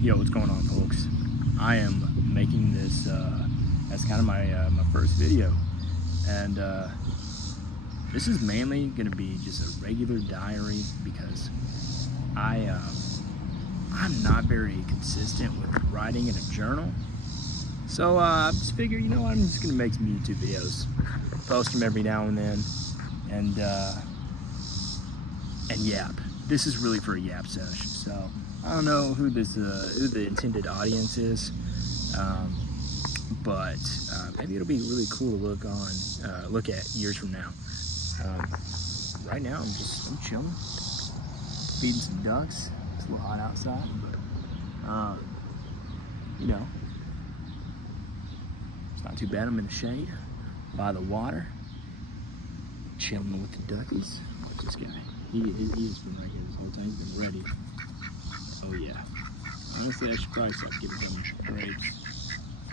Yo, what's going on, folks? I am making this as kind of my my first video, and this is mainly going to be just a regular diary because I'm not very consistent with writing in a journal. So I just figured, you know what, I'm just going to make some YouTube videos, post them every now and then, and yap. This is really for a yap session. So I don't know who this who the intended audience is, but maybe it'll be really cool to look at years from now. Right now I'm chilling, feeding some ducks. It's a little hot outside, but you know, it's not too bad. I'm in the shade by the water, chilling with the duckies. What's this guy? He's been right here this whole time. He's been ready. Oh yeah. Honestly, I should probably stop giving them grapes.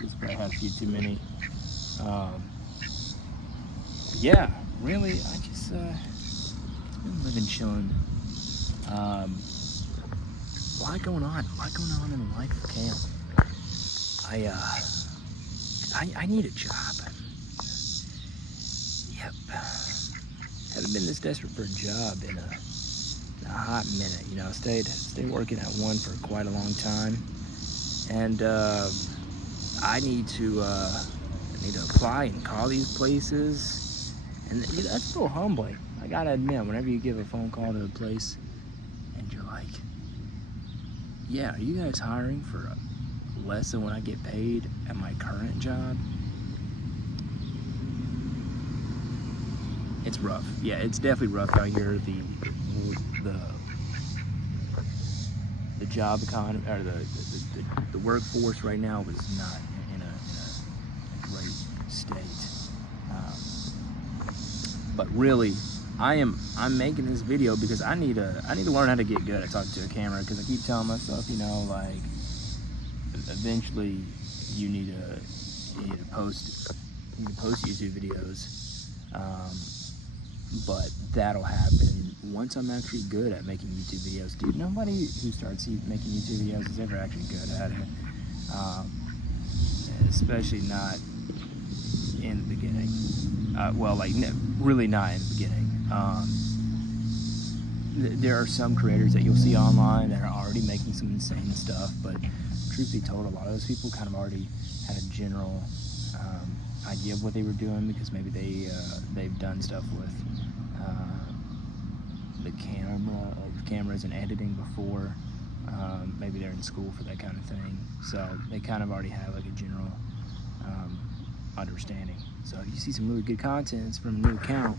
He's probably had a few too many. Yeah, really, I just been living, chilling. A lot going on in the life of Cam. I need a job. Yep. Haven't been this desperate for a job in a hot minute. You know, stayed working at one for quite a long time, and I need to apply and call these places, and that's a little humbling. I gotta admit, whenever you give a phone call to a place and you're like, "Yeah, are you guys hiring for less than what I get paid at my current job?" It's rough. Yeah, it's definitely rough out here. The job economy, or the workforce right now is not in a great state. But really, I'm making this video because I need to learn how to get good at talking to a camera, because I keep telling myself, you know, like, eventually you need to post YouTube videos. But that'll happen once I'm actually good at making YouTube videos. Dude, nobody who starts making YouTube videos is ever actually good at it. Especially not in the beginning. Really not in the beginning. There are some creators that you'll see online that are already making some insane stuff, but truth be told, a lot of those people kind of already had a general idea of what they were doing, because maybe they've done stuff with the cameras and editing before. Maybe they're in school for that kind of thing, so they kind of already have like a general understanding. So if you see some really good content from a new account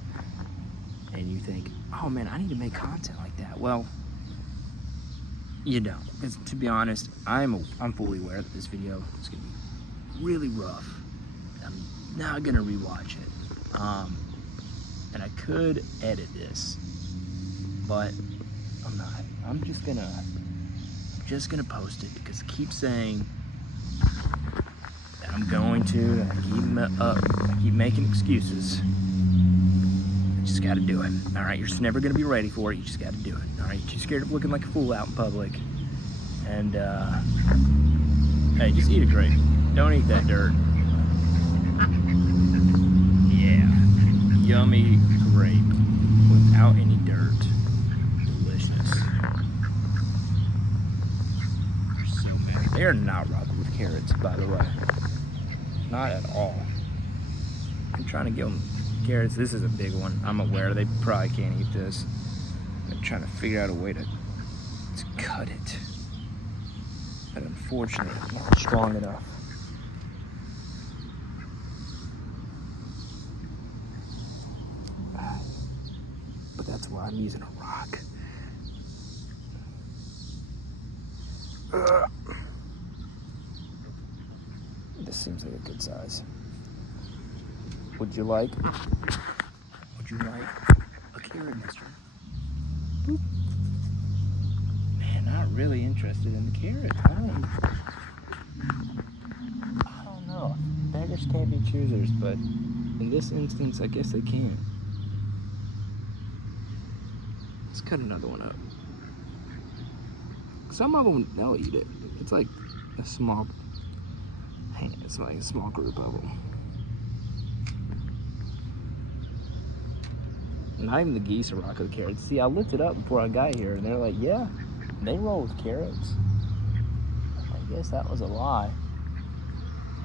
and you think, oh man, I need to make content like that, well, you don't. Because to be honest, I'm fully aware that this video is going to be really rough. I'm not gonna rewatch it, and I could edit this, but I'm not. I'm just gonna post it, because I keep saying that I'm going to, and I keep making excuses. I just gotta do it. All right, you're just never gonna be ready for it. You just gotta do it. All right, you're too scared of looking like a fool out in public, and hey, just eat a grape. Don't eat that dirt. Yeah, yummy grape without any dirt. Delicious. They're so big. They are not rocking with carrots, by the way. Not at all. I'm trying to give them carrots. This is a big one. I'm aware they probably can't eat this. I'm trying to figure out a way to cut it. But unfortunately, I'm not strong enough. But that's why I'm using a rock. This seems like a good size. Would you like a carrot, mister? Boop. Man, not really interested in the carrot. I don't know. Beggars can't be choosers, but in this instance, I guess they can. Let's cut another one up. some of them, they'll eat it. It's like a small, it's like a small group of them. Not even the geese are rocking the carrots. See, I looked it up before I got here, and they're like, yeah, they roll with carrots. I guess that was a lie.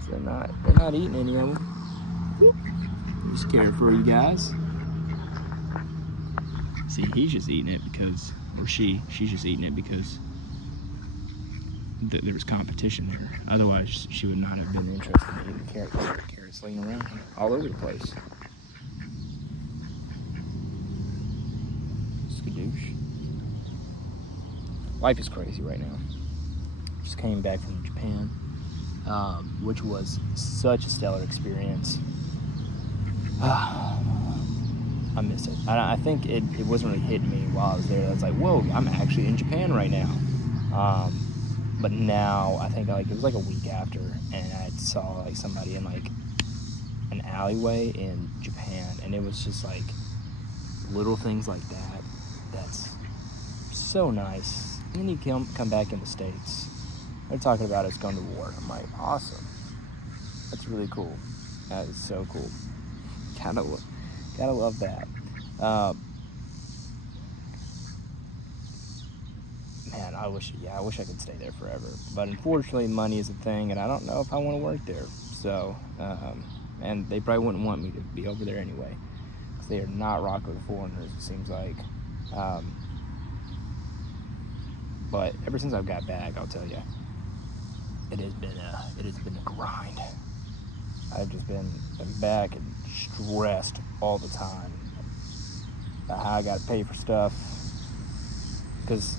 So they're not eating any of them. I'm scared for you guys. See, he's just eating it because, or she's just eating it because there was competition there. Otherwise, she would not have been interested in eating carrots. Carrots laying around all over the place. Skadoosh. Life is crazy right now. Just came back from Japan, which was such a stellar experience. I miss it. I think it wasn't really hitting me while I was there. I was like, whoa, I'm actually in Japan right now. But now I think it was like a week after, and I saw like somebody in like an alleyway in Japan, and it was just like little things like that. That's so nice. And then you come back in the States. They're talking about us going to war. I'm like, awesome. That's really cool. That is so cool. Gotta love that. Man, I wish I could stay there forever. But unfortunately, money is a thing, and I don't know if I want to work there. So, and they probably wouldn't want me to be over there anyway, because they are not rocking with foreigners, it seems like. But ever since I've got back, I'll tell you, it has been a grind. I've just been back and stressed all the time. How I got to pay for stuff, because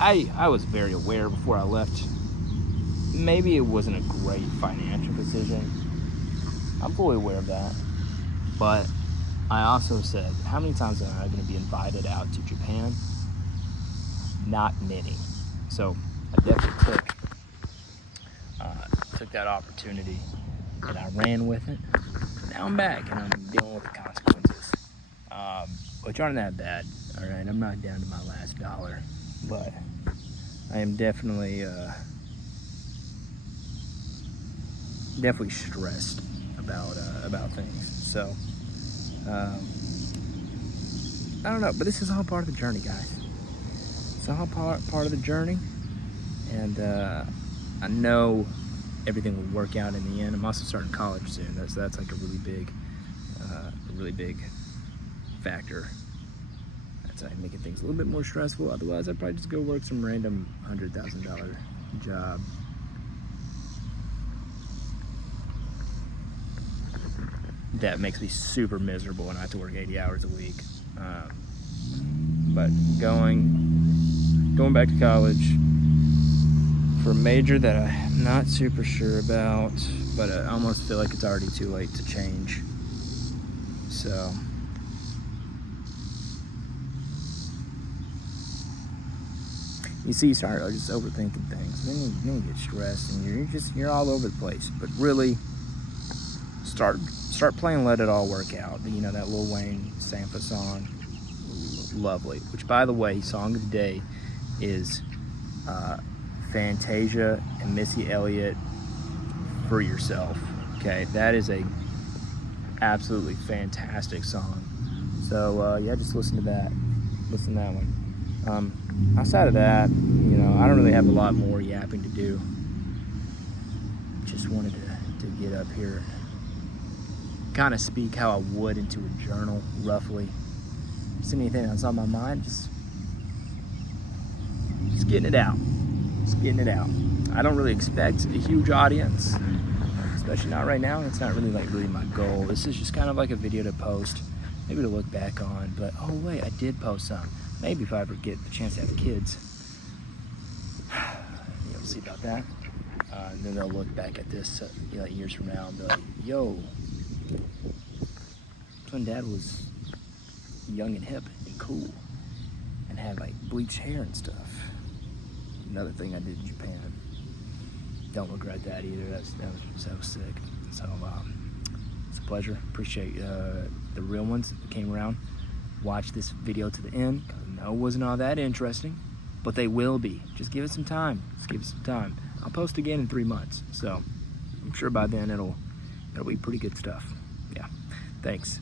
I was very aware before I left. Maybe it wasn't a great financial decision. I'm fully aware of that. But I also said, how many times am I going to be invited out to Japan? Not many. So I definitely took that opportunity, and I ran with it. Now I'm back, and I'm dealing with the consequences, which aren't that bad. All right, I'm not down to my last dollar, but I am definitely stressed about things. So I don't know, but this is all part of the journey, guys. It's all part of the journey, and I know everything will work out in the end. I'm also starting college soon. That's like a really big factor. That's making things a little bit more stressful. Otherwise, I'd probably just go work some random $100,000 job. That makes me super miserable, and I have to work 80 hours a week. But going back to college for a major that I'm not super sure about, but I almost feel like it's already too late to change. So you see, you start just overthinking things. Then you get stressed, and you're all over the place. But really, start playing "Let It All Work Out." You know, that Lil Wayne Sampha song, lovely. Which, by the way, song of the day is Fantasia and Missy Elliott, "For Yourself." Okay, that is a absolutely fantastic song. So yeah, just listen to that. Listen to that one. Outside of that, I don't really have a lot more yapping to do. Just wanted to get up here, kind of speak how I would into a journal, roughly. Just anything that's on my mind, just getting it out. Just getting it out. I don't really expect a huge audience, especially not right now. It's not really my goal. This is just kind of like a video to post, maybe to look back on. But oh wait, I did post some. Maybe if I ever get the chance to have kids, we'll see about that. And then they'll look back at this years from now and be like, yo, when Dad was young and hip and cool and had like bleached hair and stuff. Another thing I did in Japan. Don't regret that either. That was sick. So it's a pleasure. Appreciate the real ones that came around. Watch this video to the end, because I know it wasn't all that interesting. but they will be. Just give it some time. Just give it some time. I'll post again in 3 months, so I'm sure by then it'll be pretty good stuff. Yeah, thanks.